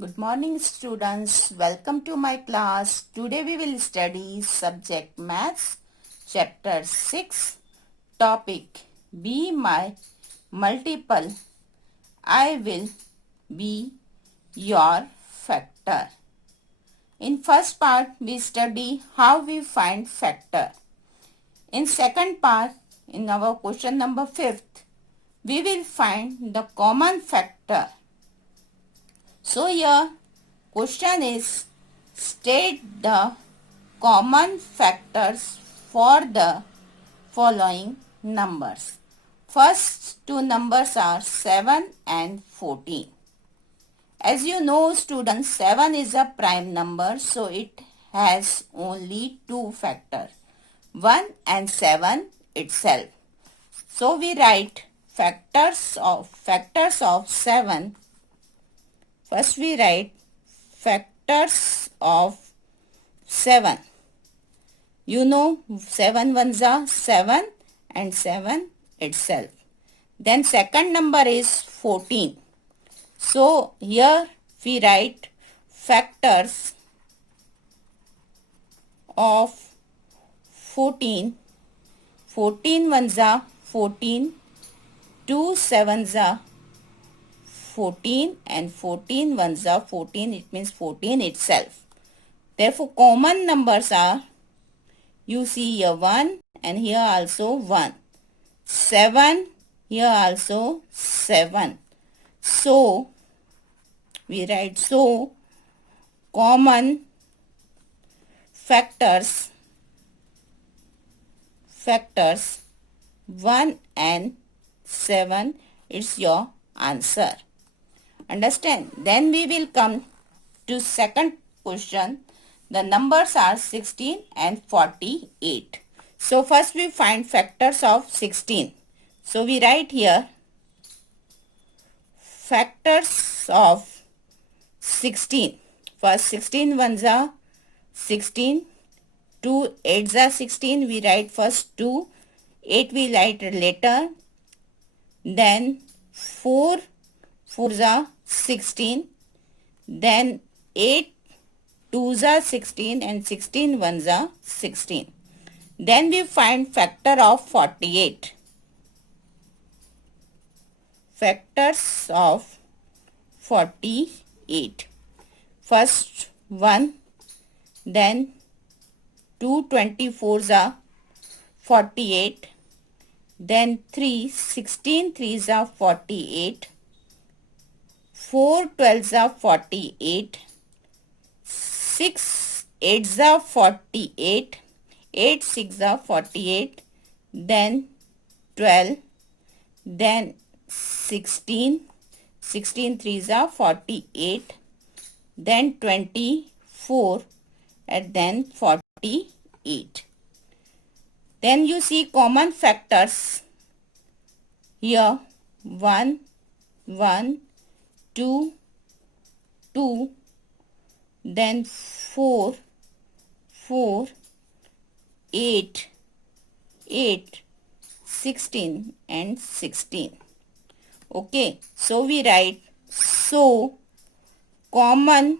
Good morning students. Welcome to my class. Today we will study subject Maths chapter 6 topic Be my multiple. I will be your factor. In first part we study how we find factor. In second part, in our question number 5th, we will find the common factor. So here question is state the common factors for the following numbers. First two numbers are 7 and 14. As you know students, 7 is a prime number, so it has only two factors, 1 and 7 itself. So we write factors of 7. First we write factors of 7. You know 7 ones are 7 and 7 itself. Then second number is 14. So here we write factors of 14. 14 ones are 14. 2 sevens are 14 and 14 ones are 14. It means 14 itself. Therefore common numbers are, you see here 1 and here also 1. 7, here also 7. So we write common factors 1 and 7 is your answer. Understand? Then we will come to second question. The numbers are 16 and 48. So first we find factors of 16. So we write here factors of 16. First 16 ones are 16. 2 8s are 16. We write first 2. 8 we write later. Then 4 4s are 16. Then 8 2s are 16 and 16 ones are 16. Then we find factor of 48. Factors of 48. First 1, then 2 24s are 48. Then 3 16 3s are 48. 4 12s are 48. 6 8s are 48. 8 6 are 48. Then 12. Then 16. 16 3s are 48. Then 24 and then 48. Then you see common factors here 1 1 2 2, then 4 4 8 8 16 and 16. Okay, so we write common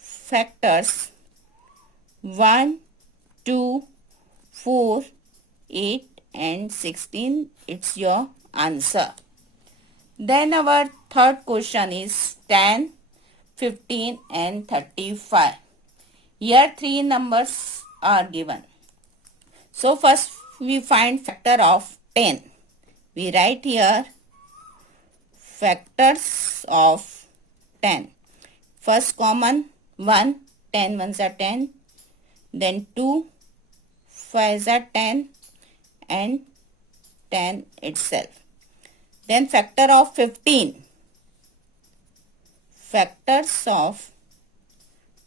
factors 1 2 4 8 and 16. It's your answer. Then our third question is 10 15 and 35. Here three numbers are given. So first we find factor of 10. We write here factors of 10. First common 1, 10 ones are 10. Then 2 5s are 10 and 10 itself. Then factor of 15. Factors of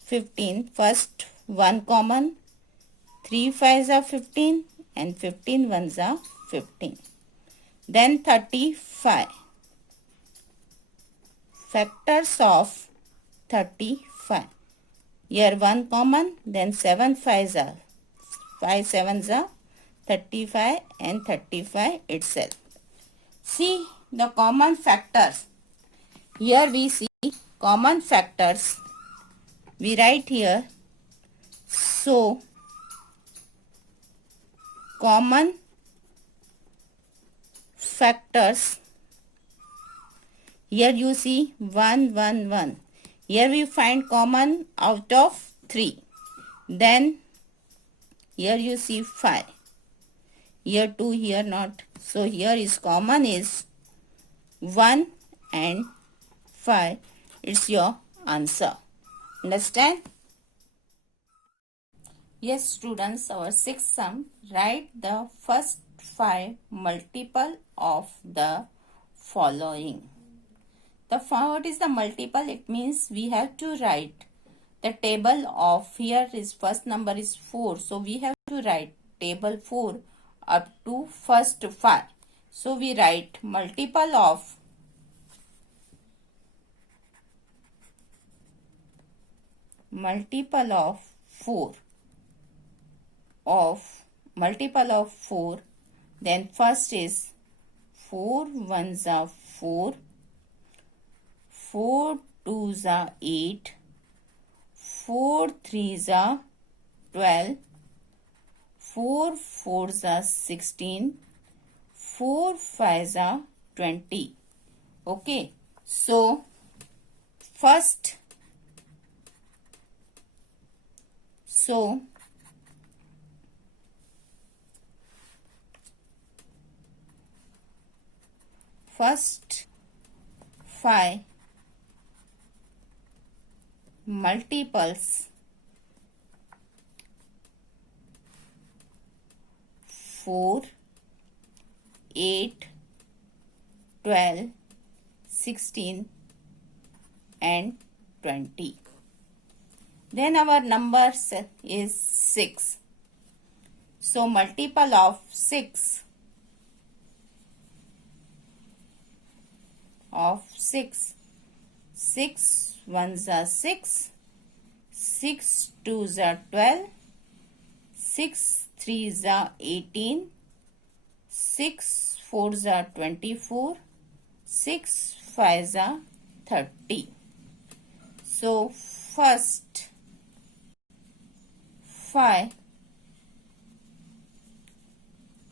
15. First 1 common. 3 5s are 15 and 15 ones are 15. Then 35. Factors of 35. Here 1 common, then 7 5s are 5 7s are 35 and 35 itself. See the common factors Here we see common factors. We write here, so common factors. Here you see 1 1 1. Here we find common out of 3. Then here you see 5. Here 2, here not. So here is common is 1 and 5. It's your answer. Understand? Yes, students, our sixth sum. Write the first 5 multiple of the following. What is the multiple? It means we have to write the table of, here is first number is 4. So we have to write table 4 up to first 5. So we write multiple of multiple of 4 then first is 4 ones are 4, 4 twos are 8, 4 threes are 12, 4 fours are 16, 4 fives are 20. Okay, so first first 5 multiples 4, 8, 12, 16 and 20. Then our number is 6. So multiple of 6 6 ones are 6, 6 twos are 12, 6 threes are 18, 6 fours are 24, 6 fives are 30. So first 5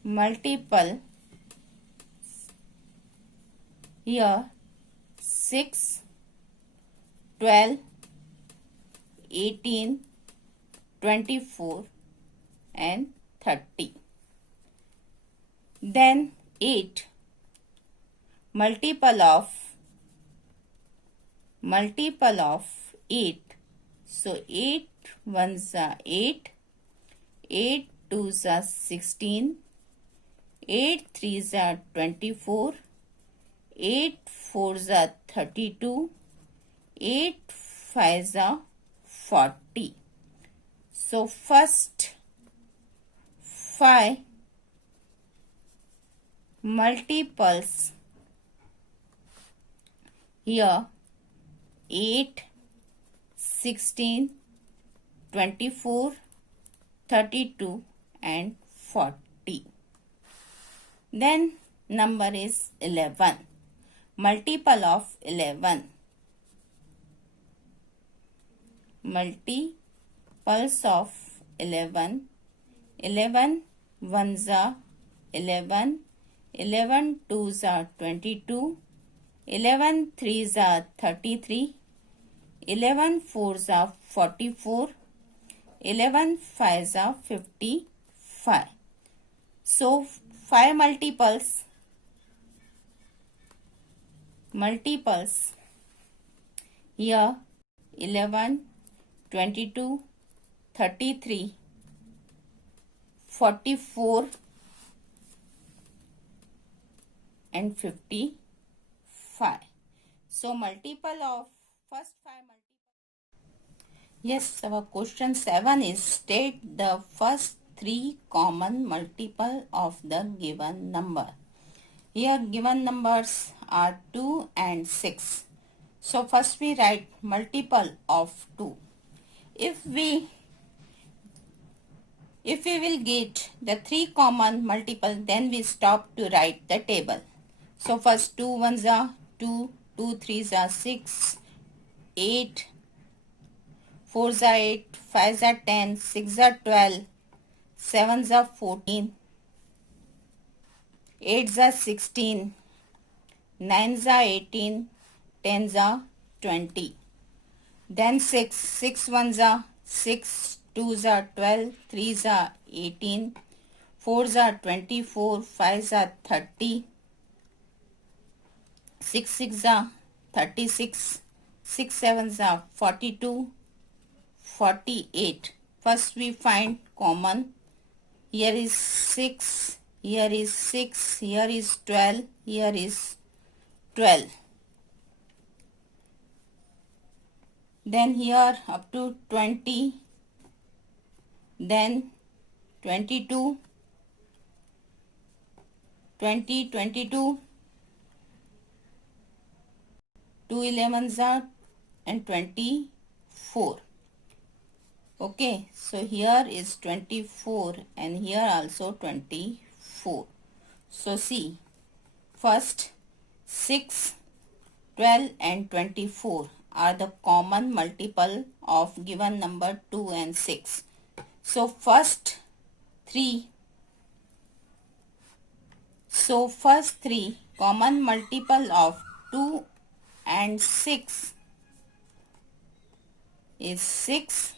multiple here 6, 12, 18, 24 and 30. Then 8 multiple of 8. So 8 ones are 8, 8 twos are 16, 8 threes are 24, 8 fours are 32, 8 fives are 40. So first 5 multiples here 8, 16, 24, 32 and 40. Then number is 11. Multiple of 11. Multiples of 11. 11 ones are 11. 11 twos are 22. 11 threes are 33. 11 fours are 44. 11 fives are 55. So 5 multiples here 11, 22, 33, 44 and 55. So multiple of first 5 multiple. Yes, our question 7 is state the first 3 common multiple of the given number. Here given numbers are 2 and 6. So first we write multiple of 2. If we will get the 3 common multiple, then we stop to write the table. So first 2 ones are 2, 2 3s are 6, 8, 4s are 8, 5s are 10, 6s are 12, 7s are 14, 8s are 16, 9s are 18, 10s are 20. Then 6 ones are 6, 2s are 12, 3s are 18, 4s are 24, 5s are 30, 6 are 36, 6 sevens are 42, 48. First we find common. Here is 6, here is 6, here is 12, here is 12. Then here up to 20, then 22, 20, 22, 2 11s are and 24. Okay, so here is 24 and here also 24. So see, first 6, 12 and 24 are the common multiple of given number 2 and 6. So first three common multiple of 2 and 6 is 6,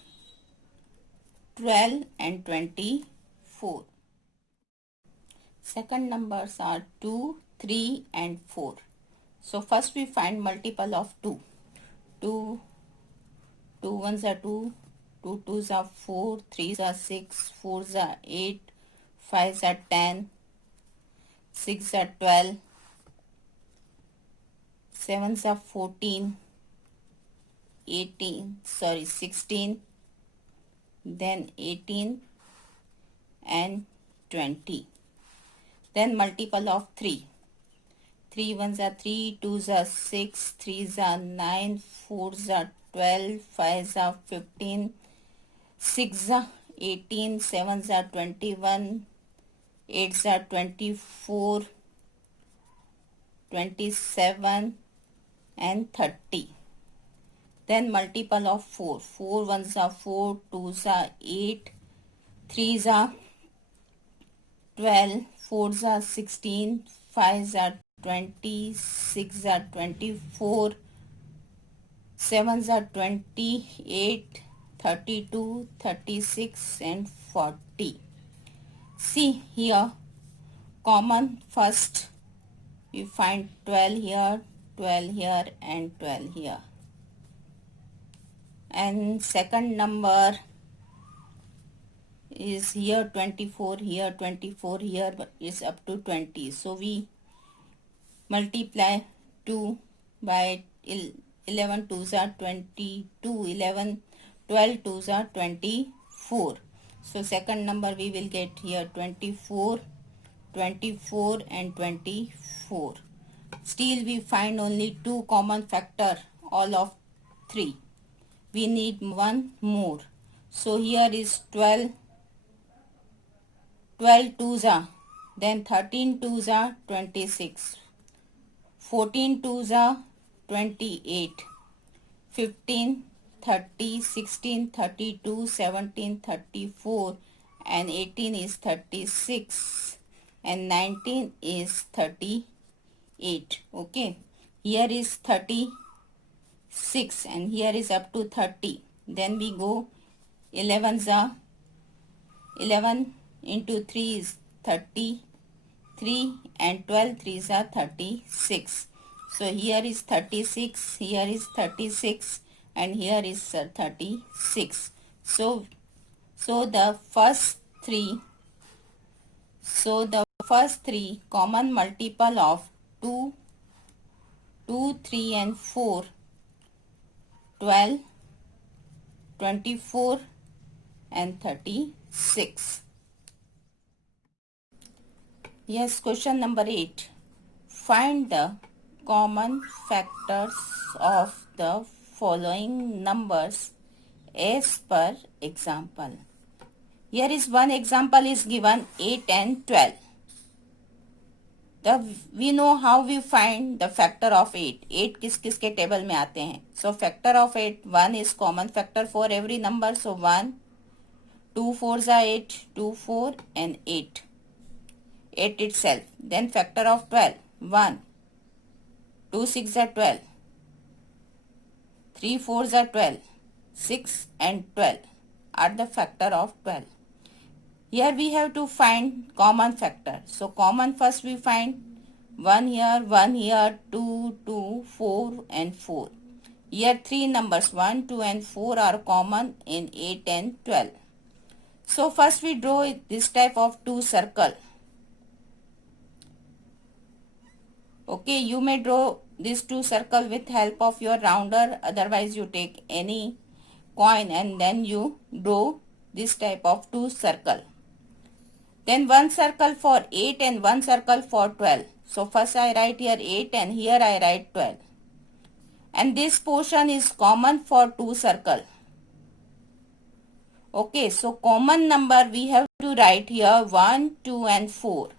12 and 24. Second numbers are 2, 3 and 4. So first we find multiple of 2. 2 ones are 2, 2 twos are 4, 3s are 6, 4s are 8, 5s are 10, 6 are 12, 7s are 14, 16, then 18 and 20. Then multiple of 3. 3 ones are 3, 2s are 6, 3s are 9, 4s are 12, 5s are 15, 6s are 18, 7s are 21, 8s are 24, 27 and 30. Then multiple of 4. 4 ones are 4, 2s are 8, 3s are 12, 4s are 16, 5s are 20, 6s are 24, 7s are 28, 32, 36 and 40. See here, common first we find 12 here, 12 here and 12 here. And second number is here 24, here 24, here is up to 20. So we multiply 2 by 11 twos are 22, 11, 12 twos are 24. So second number we will get here 24, 24 and 24. Still we find only 2 common factor, all of 3. We need one more. So here is 12 twos are, then 13 twos are 26, 14 twos are 28, 15, 30, 16, 32, 17, 34 and 18 is 36 and 19 is 38. Okay, here is 36 and here is up to 30. Then we go 11s are 11 into 3 is 33 and 12 3s are 36. So here is 36, here is 36 and here is 36. So the first three common multiple of 2, 3 and 4, 12, 24 and 36. Yes, question number 8. Find the common factors of the following numbers as per example. Here is one example is given 8 and 12. तब we know how we find the factor of 8. 8 किस किस के table में आते हैं. So factor of 8, 1 is common factor for every number. So 1, 2 4s are 8, 2 4 and 8. 8 itself. Then factor of 12, 1, 2 6 are 12, 3 4s are 12, 6 and 12 are the factor of 12. Here we have to find common factor. So common first we find 1 here, 2, 2, 4 and 4. Here three numbers 1, 2 and 4 are common in 8 and 12. So first we draw this type of two circle. Okay, you may draw these two circle with help of your rounder, otherwise you take any coin and then you draw this type of two circle. Then one circle for 8 and one circle for 12. So first I write here 8 and here I write 12. And this portion is common for two circle. Okay, so common number we have to write here 1, 2 and 4.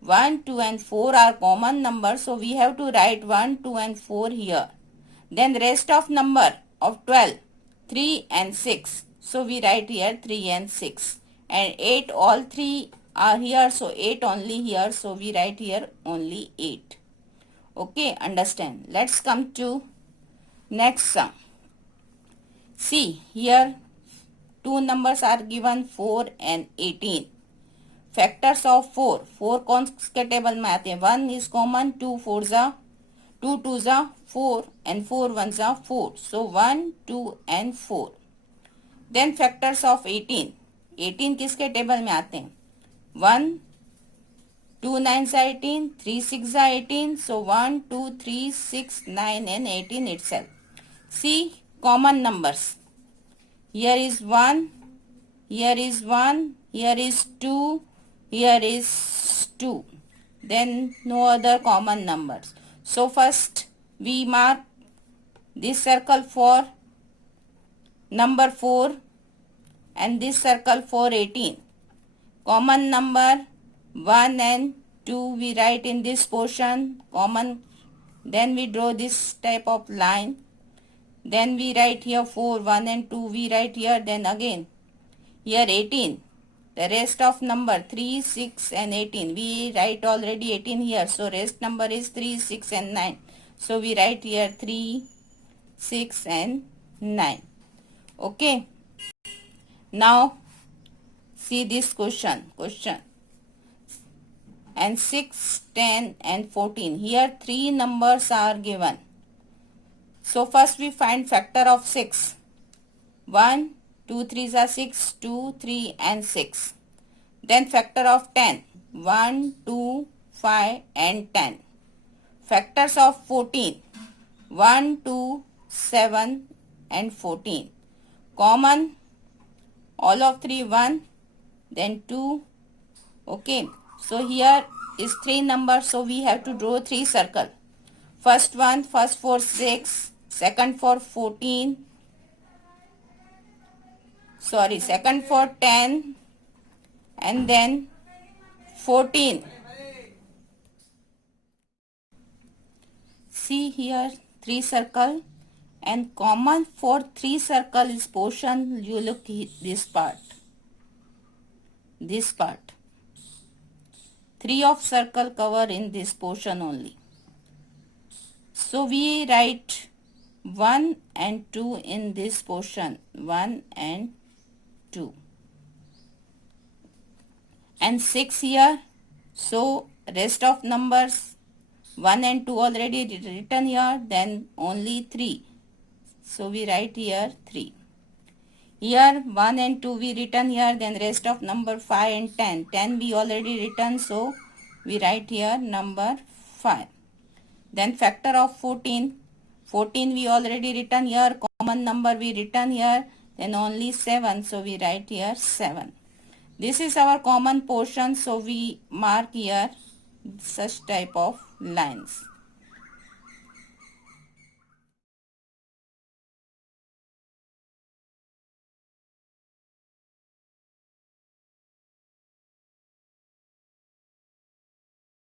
1, 2 and 4 are common numbers, so we have to write 1, 2 and 4 here. Then rest of number of 12, 3 and 6. So we write here 3 and 6. And 8, all 3 are here, so 8 only here, so we write here only 8. Okay, understand. Let's come to next sum. See, here two numbers are given 4 and 18. Factors of 4. 4 कौन के table में आते हैं. 1 is common, 2 4s are 2 2s are 4 and 4 1s are 4. So 1, 2 and 4. Then factors of 18. 18 किसके table में आते हैं. 1, 2 9s are 18, 3 6 are 18. So 1, 2, 3, 6, 9 and 18 itself. See common numbers. Here is 1, here is 1, here is 2, here is 2. Then no other common numbers. So first we mark this circle for number 4 and this circle for 18. Common number 1 and 2 we write in this portion common. Then we draw this type of line. Then we write here 4, 1 and 2 we write here. Then again here 18. The rest of number 3, 6 and 18. We write already 18 here. So rest number is 3, 6 and 9. So we write here 3, 6 and 9. Okay. Now see this question. And 6, 10 and 14. Here three numbers are given. So first we find factor of 6. 1, 2 3s are 6, 2, 3 and 6. Then factor of 10. 1, 2, 5 and 10. Factors of 14. 1, 2, 7 and 14. Common all of 3 1, then 2. Okay. So here is 3 numbers, so we have to draw 3 circle. First for 6, second for 14, second for 10 and then 14. See here 3 circle and common for 3 circle is portion. You look this part. 3 of circle cover in this portion only. So we write 1 and 2 in this portion. 1 and 2. And 6 here. So rest of numbers 1 and 2 already written here. Then only 3. So we write here 3. Here 1 and 2 we written here. Then rest of number 5 and 10. 10 we already written. So we write here number 5. Then factor of 14. 14 we already written here. Common number we written here. Then only 7. So we write here 7. This is our common portion. So we mark here such type of lines.